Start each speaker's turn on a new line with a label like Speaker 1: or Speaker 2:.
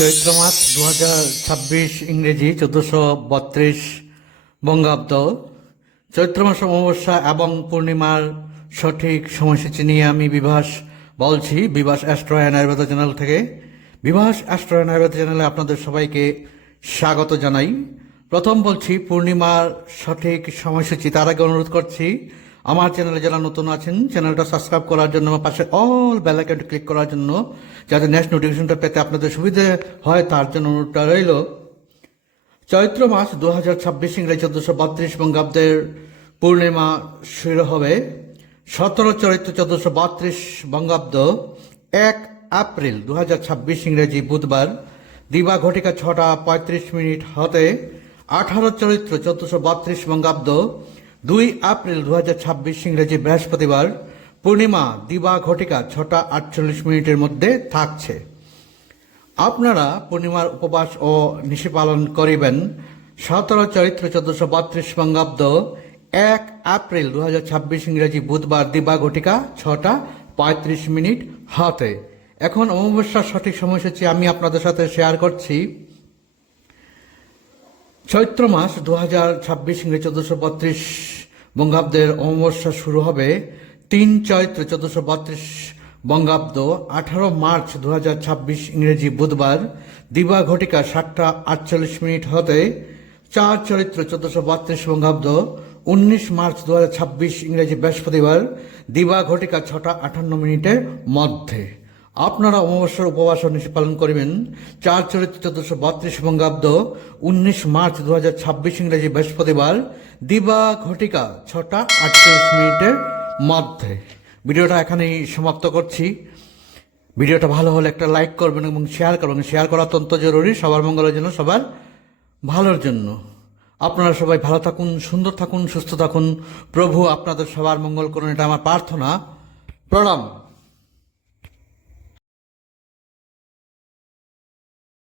Speaker 1: চৈত্র মাস দু ছাব্বিশ ইংরেজি চোদ্দশো বত্রিশ বঙ্গাব্দ। চৈত্র মাস অমাবস্যা এবং পূর্ণিমার সঠিক সময়সূচি নিয়ে আমি বিভাস বলছি। বিভাস অ্যাস্ট্রো আয়ুর্বেদ চ্যানেল থেকে। বিভাস অ্যাস্ট্রো আয়ুর্বেদ চ্যানেলে আপনাদের সবাইকে স্বাগত জানাই। প্রথম বলছি, পূর্ণিমার সঠিক সময়সূচি, তার আগে অনুরোধ করছি আমার চ্যানেলে যারা নতুন আছেন চ্যানেলটা সাবস্ক্রাইব করার জন্য আমার পাশে অল বেল আইকনটি ক্লিক করার জন্য, যাতে নেক্সট নোটিফিকেশনটা পেতে আপনাদের সুবিধে হয়, তার জন্য অনুরোধটা রইল। চৈত্র মাস দু হাজার ছাব্বিশ ইংরেজি চোদ্দশো বত্রিশ বঙ্গাব্দের পূর্ণিমা শুরু হবে। সতেরো চরিত্র চোদ্দশো বত্রিশ বঙ্গাব্দ, এক এপ্রিল দু হাজার ছাব্বিশ ইংরেজি বুধবার, দিবা ঘটিকা ছটা পঁয়ত্রিশ মিনিট হতে। আঠারো চরিত্র চোদ্দশো বত্রিশ বঙ্গাব্দ দুই এপ্রিল দু হাজার ছাব্বিশ ইংরেজি বৃহস্পতিবার পূর্ণিমা দিবা ঘটিকা ছটা আটচল্লিশ মিনিটের মধ্যে থাকছে। আপনারা পূর্ণিমার উপবাস ও নিশি পালন করিবেন। সতেরো চরিত্র চোদ্দশো বত্রিশ বঙ্গাব্দ এক এপ্রিল দু হাজার ছাব্বিশ ইংরেজি বুধবার দিবা ঘটিকা ছটা পঁয়ত্রিশ মিনিট হাতে। এখন অমাবস্যার সঠিক সময়সূচি আমি আপনাদের সাথে শেয়ার করছি। চৈত্র মাস দু হাজার ছাব্বিশ ইংরেজি চোদ্দশো বত্রিশ বঙ্গাব্দের অমাবস্যা শুরু হবে তিন চৈত্র চোদ্দশো বত্রিশ বঙ্গাব্দ আঠারো মার্চ দু হাজার ছাব্বিশ ইংরেজি বুধবার। দিবা ঘটিকা সাতটা আটচল্লিশ মিনিট হতে চার চরিত্র চোদ্দশো বত্রিশ বঙ্গাব্দ উনিশ মার্চ দু হাজার ছাব্বিশ ইংরেজি বৃহস্পতিবার। দিবা ঘটিকা ছটা আটান্ন মিনিটের মধ্যে। আপনারা অমাবস্যার উপবাস পালন করিবেন। চার চরিত্র চোদ্দশো বত্রিশ বঙ্গাব্দ, উনিশ মার্চ দু হাজার ছাব্বিশ ইংরেজি বৃহস্পতিবার, দিবা ঘটিকা, ছটা আটচল্লিশ মিনিটের মধ্যে। ভিডিওটা এখানেই সমাপ্ত করছি। ভিডিওটা ভালো হলে একটা লাইক করবেন এবং শেয়ার করবেন। শেয়ার করা অত্যন্ত জরুরি। সবার মঙ্গলের জন্য, সবার ভালোর জন্য। আপনারা সবাই ভালো থাকুন, সুন্দর থাকুন, সুস্থ থাকুন। প্রভু আপনাদের সবার মঙ্গল করুন। এটা আমার প্রার্থনা। প্রণাম।